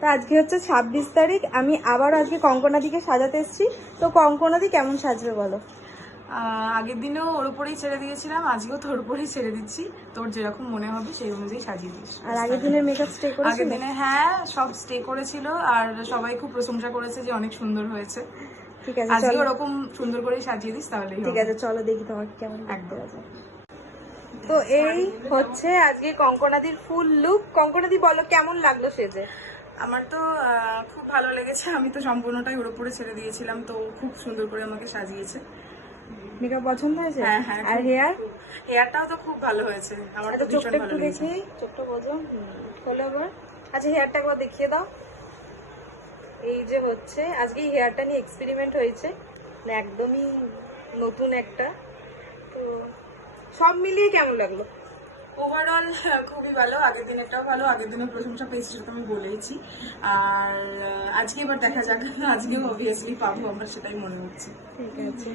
তো আজকে হচ্ছে 26 তারিখ, আমি আবার আজকে কঙ্কনাদিকে সাজাতে এসেছি। তো কঙ্কনাদি কেমন সাজবে বলো? আগের দিনেও ওর উপরেই ছেড়ে দিয়েছিলাম, আজকেও তোর উপরেই ছেড়ে দিচ্ছি। তোর যেরকম মনে হবে সেই অনুযায়ী সাজিয়ে দিস। আর আগের দিনের মেকআপ স্টে করেছিল? আগের দিনে হ্যাঁ সব স্টে করেছিল, আর সবাই খুব প্রশংসা করেছে যে অনেক সুন্দর হয়েছে। ঠিক আছে, আজকে চলো ওরকম সুন্দর করে সাজিয়ে দিস তাহলেই ঠিক হবে। আছে, চলো দেখি তোমাকে কেমন একদম। লাগছে। তো এই হচ্ছে আজকে কঙ্কনাদির ফুল লুক। কঙ্কনাদি বলো কেমন লাগলো সেজে? আমার তো খুব ভালো লেগেছে, আমি তো সম্পূর্ণটাই ওর উপরে ছেড়ে দিয়েছিলাম, তো খুব সুন্দর করে আমাকে সাজিয়েছে। মেকআপ পছন্দ হয়েছে? হ্যাঁ হ্যাঁ। আর হেয়ার? হেয়ারটাও তো খুব ভালো হয়েছে, আমার তো ভীষণ চোখটা ভালো একটু লেগেছে। দেখি, চোখটা বোঝো হলো এবার। আচ্ছা হেয়ারটা একবার দেখিয়ে দাও। এই যে হচ্ছে আজকে এই হেয়ারটা নিয়ে এক্সপেরিমেন্ট হয়েছে, মানে একদমই নতুন একটা। তো সব মিলিয়ে কেমন লাগলো? ওভারঅল খুবই ভালো, আগের দিনেরটাও ভালো, আগের দিনের প্রশংসা পেয়েছি সেটা তো আমি বলেইছি। আর আজকে এবার দেখা যাক, আজকেও অবভিয়াসলি পাবো আমরা, সেটাই মনে হচ্ছে। ঠিক আছে।